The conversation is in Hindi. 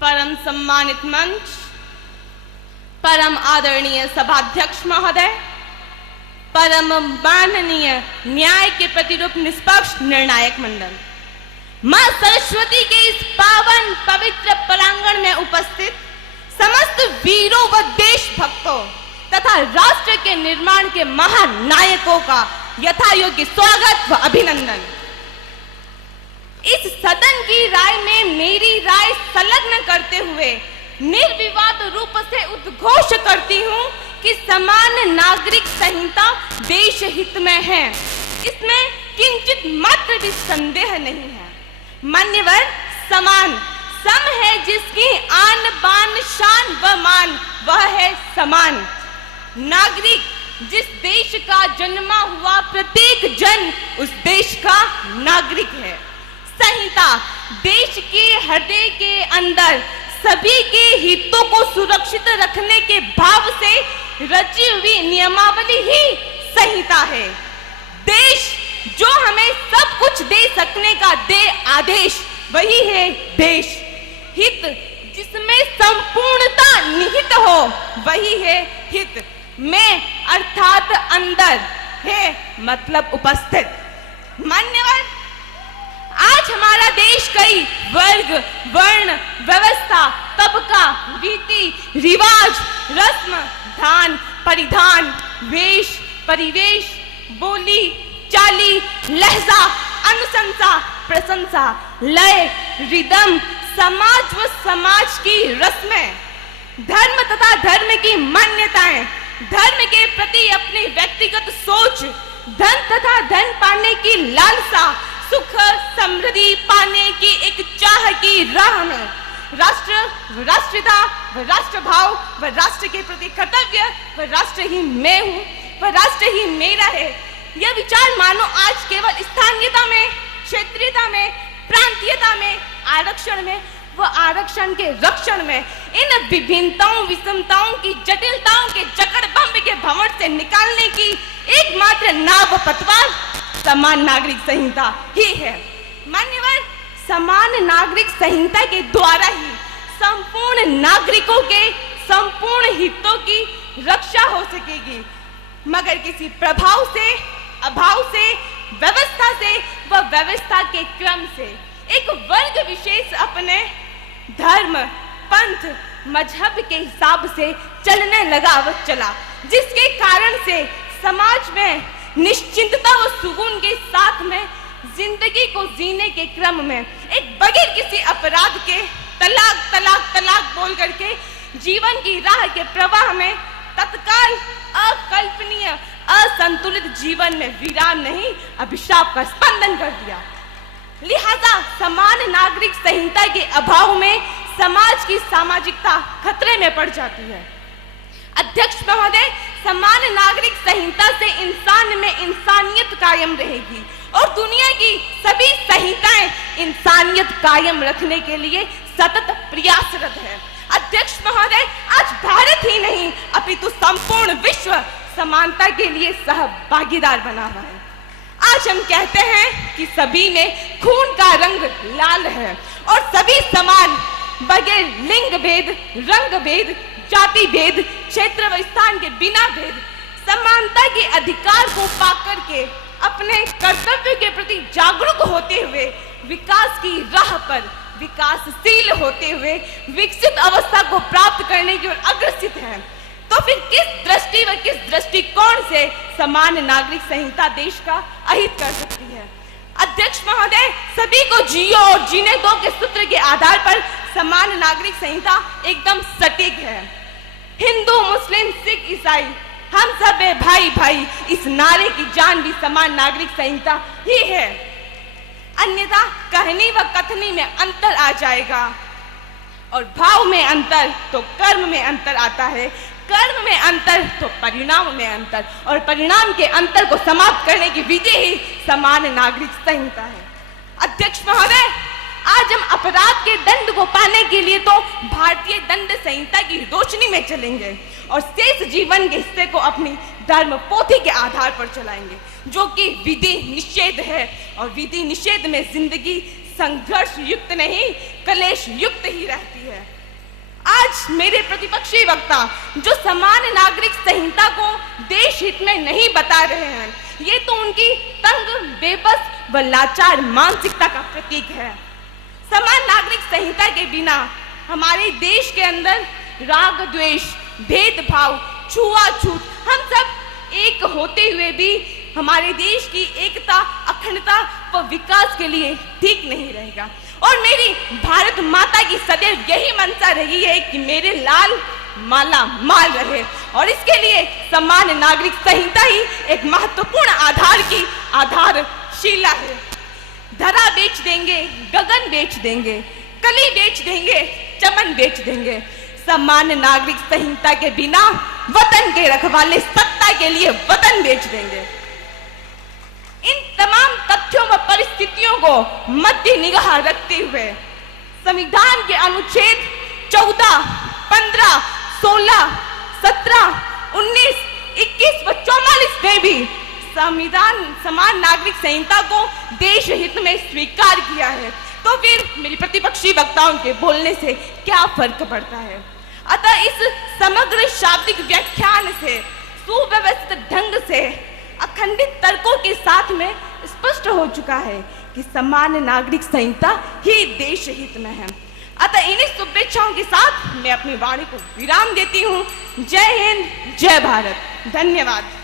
परम सम्मानित मंच, परम आदरणीय सभाध्यक्ष महोदय, परम माननीय न्याय के प्रतिरूप निष्पक्ष निर्णायक मंडल, मां सरस्वती के इस पावन पवित्र प्रांगण में उपस्थित समस्त वीरों व देशभक्तों तथा राष्ट्र के निर्माण के महानायकों का यथायोग्य स्वागत व अभिनंदन। इस सदन की राय में मेरी राय संलग्न करते हुए निर्विवाद रूप से उद्घोष करती हूं कि समान नागरिक संहिता देश हित में है, इसमें किंचित मात्र भी संदेह नहीं है। मान्यवर, समान सम है जिसकी आन बान शान व मान, वह है समान नागरिक। जिस देश का जन्मा हुआ प्रत्येक जन उस देश का नागरिक है। संहिता देश के हृदय के अंदर सभी के हितों को सुरक्षित रखने के भाव से रची हुई नियमावली ही संहिता है। देश जो हमें सब कुछ दे सकने का दे आदेश, वही है देश। हित जिसमें संपूर्णता निहित हो, वही है हित। में अर्थात अंदर है मतलब उपस्थित। मान्यवर, आज हमारा देश कई वर्ग, वर्ण, व्यवस्था, तबका, रीति, रिवाज, रस्म, धान, परिधान, वेश, परिवेश, बोली, चाली, लहजा, अनुशंसा, प्रशंसा, लय, रिदम, समाज व समाज की रस्में, धर्म तथा धर्म की मान्यताएं, धर्म के प्रति अपनी व्यक्तिगत सोच, धन तथा धन पाने की लालसा, सुख समृद्धि पाने की एक चाह की राह में राष्ट्र, राष्ट्रता व राष्ट्र भाव व राष्ट्र के प्रति कर्तव्य व राष्ट्र ही मैं हूँ व राष्ट्र ही मेरा है, यह विचार मानो आज केवल स्थानीयता में, क्षेत्रीयता में, प्रांतीयता में, आरक्षण में व आरक्षण के रक्षण में इन विभिन्नताओं, विषमताओं की जटिलताओं के जकड़बंब के भंवर से निकालने की एकमात्र नाव पतवार समान नागरिक संहिता ही है। मान्यवर, समान नागरिक संहिता के द्वारा ही संपूर्ण नागरिकों के संपूर्ण हितों की रक्षा हो सकेगी, मगर किसी प्रभाव से, अभाव से, व्यवस्था से व व्यवस्था के क्रम से एक वर्ग विशेष अपने धर्म, पंथ, मजहब के हिसाब से चलने लगा व चला, जिसके कारण से समाज में निश्चिंतता व सुकून के साथ में जिंदगी को जीने के क्रम में एक बगैर किसी अपराध के तलाक तलाक तलाक बोल करके जीवन की राह के प्रवाह में तत्काल अकल्पनीय असंतुलित जीवन में विराम नहीं, अभिशाप का स्पंदन कर दिया। लिहाजा समान नागरिक संहिता के अभाव में समाज की सामाजिकता खतरे में पड़ जाती है। अध्यक्ष महोदय, समान नागरिक संहिता से इंसान में इंसानियत कायम रहेगी और दुनिया की सभी संहिताएं इंसानियत कायम रखने के लिए सतत प्रयासरत है। अध्यक्ष महोदय, आज भारत ही नहीं अपितु संपूर्ण विश्व समानता के लिए सहभागीदार बना हुआ है। आज हम कहते हैं कि सभी में खून का रंग लाल है और सभी समान, बगैर लिंग भेद, रंग भेद, जाति भेद, क्षेत्र व स्थान के बिना भेद समानता के अधिकार को पाकर के अपने कर्तव्य के प्रति जागरूक होते हुए विकास की राह पर विकासशील होते हुए विकसित अवस्था को प्राप्त करने की ओर अग्रसित है। तो फिर किस दृष्टि व किस दृष्टिकोण से समान नागरिक संहिता देश का अहित कर सकती है? अध्यक्ष महोदय, सभी को जियो और जीने दो के सूत्र के आधार पर समान नागरिक संहिता एकदम सटीक है। हिंदू, मुस्लिम, सिख, ईसाई हम सब है भाई भाई, इस नारे की जान भी समान नागरिक संहिता ही है। अन्यथा कहनी व कथनी में अंतर आ जाएगा और भाव में अंतर तो कर्म में अंतर आता है, कर्म में अंतर तो परिणाम में अंतर, और परिणाम के अंतर को समाप्त करने की विधि ही समान नागरिक संहिता है। अध्यक्ष महोदय, आज हम अपराध के दंड को पाने के लिए तो भारतीय दंड संहिता की रोशनी में चलेंगे और शेष जीवन के हिस्से को अपनी धर्म पोथी के आधार पर चलाएंगे, जो कि विधि निषेध है। और विधि निषेध में जिंदगी संघर्ष युक्त नहीं, कलेश युक्त ही रहती है। आज मेरे प्रतिपक्षी वक्ता जो समान नागरिक संहिता को देश हित में नहीं बता रहे हैं, ये तो उनकी तंग, बेबस व लाचार मानसिकता का प्रतीक है। समान नागरिक संहिता के बिना हमारे देश के अंदर राग द्वेष, भेदभाव, छुआछूत, हम सब एक होते हुए भी हमारे देश की एकता, अखंडता व विकास के लिए ठीक नहीं रहेगा। और मेरी भारत माता की सदैव यही मंशा रही है कि मेरे लाल माला माल रहे, और इसके लिए समान नागरिक संहिता ही एक महत्वपूर्ण आधार की आधारशिला है। धरा बेच देंगे, गगन बेच देंगे, कली बेच देंगे, चमन बेच देंगे, समान नागरिक संहिता के बिना वतन के रखवाले सत्ता के लिए वतन बेच देंगे। इन तमाम तथ्यों व परिस्थितियों को मध्य निगाह रखते हुए संविधान के अनुच्छेद 14, 15, 16, 17, 19, 21 व 44 में भी संविधान समान नागरिक संहिता को देश हित में स्वीकार किया है। तो फिर मेरी प्रतिपक्षी वक्ताओं के बोलने से क्या फर्क पड़ता है? अतः इस समग्र शाब्दिक व्याख्यान से, सुव्यवस्थित ढंग से, अखंडित तर्कों के साथ में स्पष्ट हो चुका है कि समान नागरिक संहिता ही देश हित में है। अतः इन्हीं शुभेच्छाओं के साथ मैं अपनी वाणी को विराम देती हूँ। जय हिंद, जय भारत, धन्यवाद।